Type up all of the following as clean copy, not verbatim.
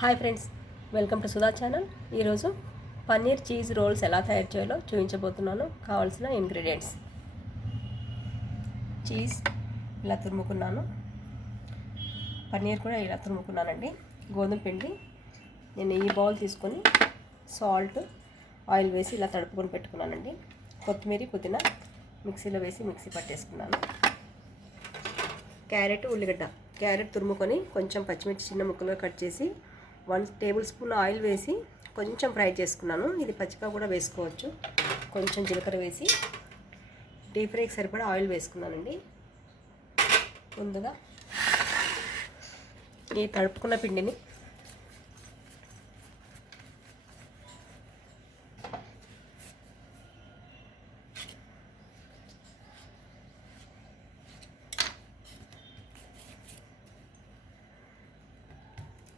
Hi friends, welcome to Sudha channel. ఈరోజు paneer cheese roles ఎలా తయారు చేయాలో చూపించబోతున్నాను. కావాల్సిన ఇంగ్రీడియంట్స్: చీజ్ ఇలా తురుముకున్నాను, పన్నీర్ కూడా ఇలా తురుముకున్నానండి, గోధుమ పిండి నేను ఈ బౌల్ తీసుకొని సాల్ట్ ఆయిల్ వేసి ఇలా తడుపుకొని పెట్టుకున్నానండి. కొత్తిమీర పుదీనా మిక్సీలో వేసి మిక్సీ పట్టేసుకున్నాను. క్యారెట్ ఉల్లిగడ్డ, క్యారెట్ తురుముకొని కొంచెం పచ్చిమిర్చి చిన్న ముక్కలుగా కట్ చేసి 1 టేబుల్ స్పూన్ ఆయిల్ వేసి కొంచెం ఫ్రై చేసుకున్నాను. ఇది పచ్చిగా కూడా వేసుకోవచ్చు. కొంచెం జీలకర్ర వేసి డీప్ ఫ్రైకి సరిపడా ఆయిల్ వేసుకున్నానండి. ముందుగా ఈ తడుపుకున్న పిండిని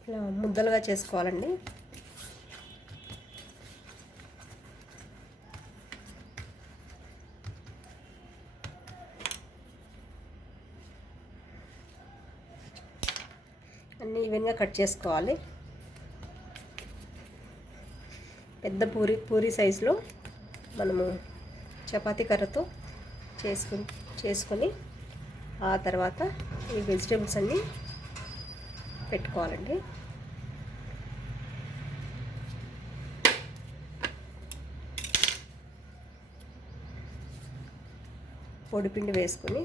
ఇలా ముద్దలుగా చేసుకోవాలండి. అన్నీ ఈవెన్గా కట్ చేసుకోవాలి. పెద్ద పూరి సైజులో మనము చపాతీ కర్రతో చేసుకొని ఆ తర్వాత ఈ వెజిటేబుల్స్ అన్నీ పెట్టుకోవాలండి. పొడిపిండి వేసుకొని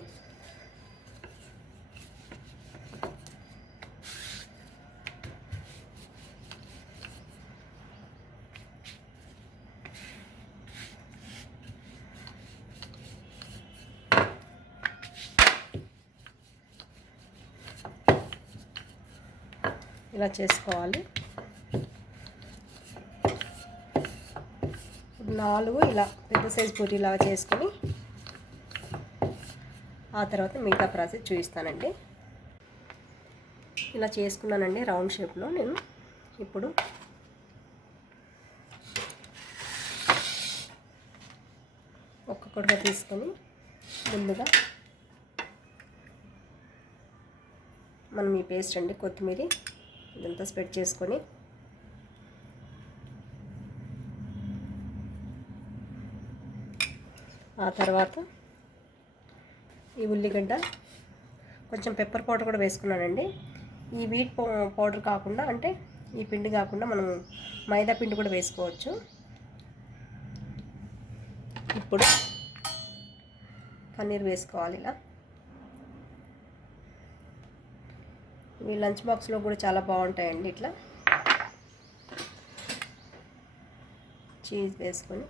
ఇలా చేసుకోవాలి. 4 ఇలా పెద్ద సైజు పూరీలాగా చేసుకొని ఆ తర్వాత మిగతా ప్రాసెస్ చూపిస్తానండి. ఇలా చేసుకున్నానండి రౌండ్ షేప్లో. నేను ఇప్పుడు ఒక్కొక్కటిగా తీసుకొని ముందుగా మనం ఈ పేస్ట్ అండి, కొత్తిమీర ఇదంతా స్ప్రెడ్ చేసుకొని ఆ తర్వాత ఈ ఉల్లిగడ్డ, కొంచెం పెప్పర్ పౌడర్ కూడా వేసుకున్నానండి. ఈ వీట్ పౌడర్ కాకుండా, అంటే ఈ పిండి కాకుండా మనం మైదా పిండి కూడా వేసుకోవచ్చు. ఇప్పుడు పన్నీర్ వేసుకోవాలి. ఇలా ఇవి లంచ్ బాక్స్లో కూడా చాలా బాగుంటాయండి. ఇట్లా చీజ్ వేసుకొని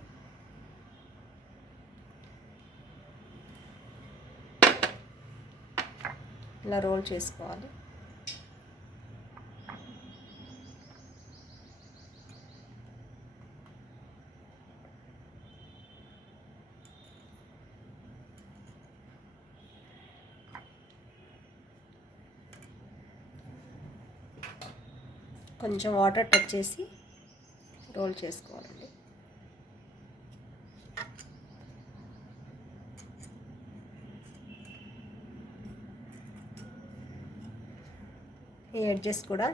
ఇలా రోల్ చేసుకోవాలి. కొంచెం వాటర్ టచ్ చేసి రోల్ చేసుకోవాలండి. ఈ ఎడ్జెస్ కూడా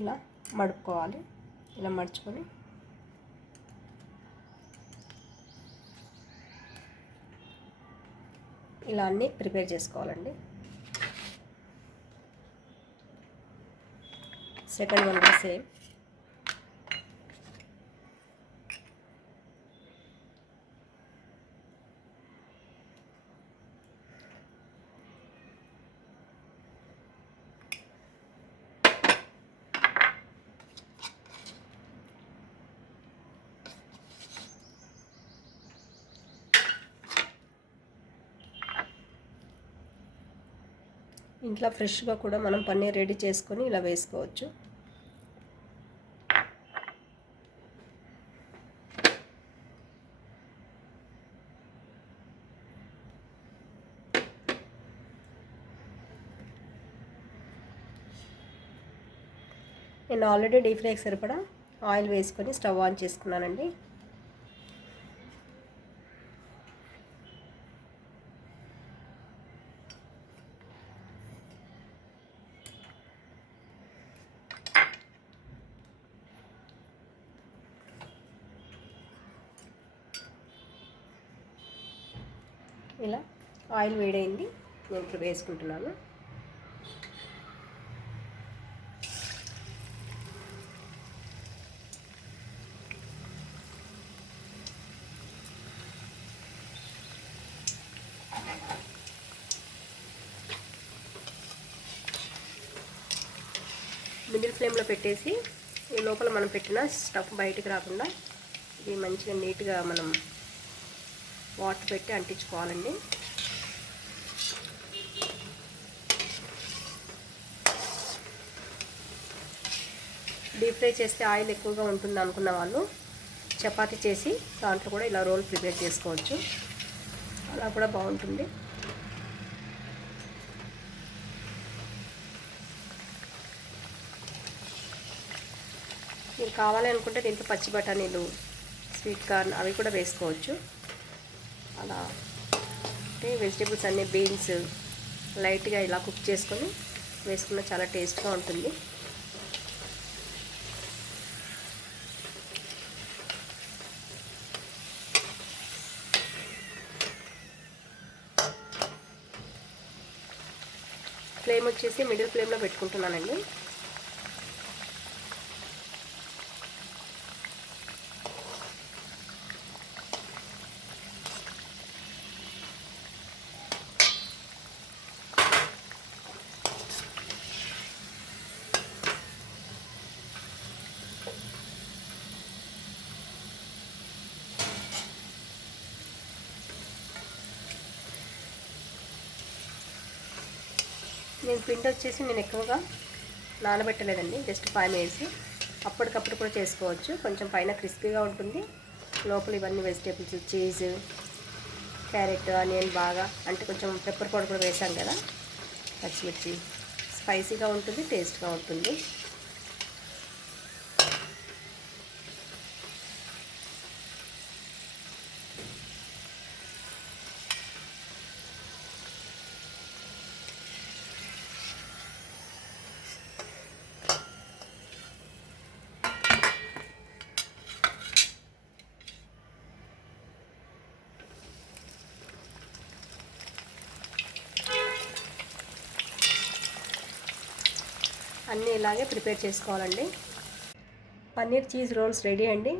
ఇలా మడుపుకోవాలి. ఇలా మడుచుకొని ఇలా అన్నీ ప్రిపేర్ చేసుకోవాలండి. సెకండ్ వన్ కూడా సేమ్. ఇంట్లో ఫ్రెష్గా కూడా మనం పన్నీర్ రెడీ చేసుకొని ఇలా వేసుకోవచ్చు. నేను ఆల్రెడీ డీప్ ఫ్రైకి సరిపడా ఆయిల్ వేసుకొని స్టవ్ ఆన్ చేసుకున్నానండి. ఇలా ఆయిల్ వేడైంది, నేను ఇప్పుడు వేసుకుంటున్నాను. మిడిల్ ఫ్లేమ్లో పెట్టేసి ఈ లోపల మనం పెట్టిన స్టఫ్ బయటికి రాకుండా ఇది మంచిగా నీట్గా మనం వాటర్ పెట్టి అంటించుకోవాలండి. డీప్ ఫ్రై చేస్తే ఆయిల్ ఎక్కువగా ఉంటుంది అనుకున్న వాళ్ళు చపాతీ చేసి దాంట్లో కూడా ఇలా రోల్ ప్రిపేర్ చేసుకోవచ్చు, అలా కూడా బాగుంటుంది. మీరు కావాలి అనుకుంటే దీంట్లో పచ్చి బఠానీలు, స్వీట్ కార్న్ అవి కూడా వేసుకోవచ్చు. అలా అంటే వెజిటేబుల్స్ అన్నీ బీన్స్ లైట్గా ఇలా కుక్ చేసుకొని వేసుకున్న చాలా టేస్ట్గా ఉంటుంది. ఫ్లేమ్ వచ్చేసి మిడిల్ ఫ్లేమ్లో పెట్టుకుంటున్నానండి. నేను పిండి వచ్చేసి నేను ఎక్కువగా నానబెట్టలేదండి, జస్ట్ 5 minutes అప్పటికప్పుడు కూడా చేసుకోవచ్చు. కొంచెం పైన క్రిస్పీగా ఉంటుంది, లోపల ఇవన్నీ వెజిటేబుల్స్, చీజ్, క్యారెట్, ఆనియన్ బాగా అంటే కొంచెం పెప్పర్ పౌడర్ కూడా వేసాం కదా, పచ్చిమిర్చి, స్పైసీగా ఉంటుంది, టేస్ట్గా ఉంటుంది. అన్నీ ఇలాగే ప్రిపేర్ చేసుకోవాలండి. పన్నీర్ చీజ్ రోల్స్ రెడీ అండి.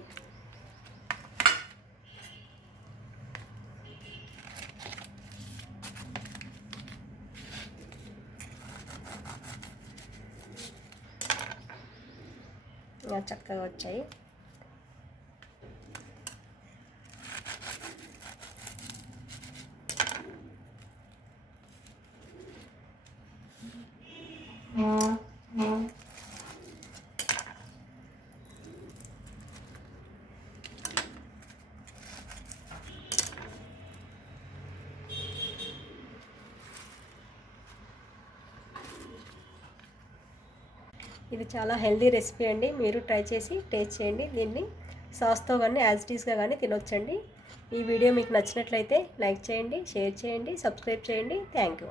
ఇలా చక్కగా వచ్చాయి. ఇది చాలా హెల్దీ రెసిపీ అండి, మీరు ట్రై చేసి టేస్ట్ చేయండి. దీన్ని సాస్తో కానీ యాజ్ ఇట్ ఈస్గా కానీ తినొచ్చండి. ఈ వీడియో మీకు నచ్చినట్లయితే లైక్ చేయండి, షేర్ చేయండి, సబ్స్క్రైబ్ చేయండి. Thank you.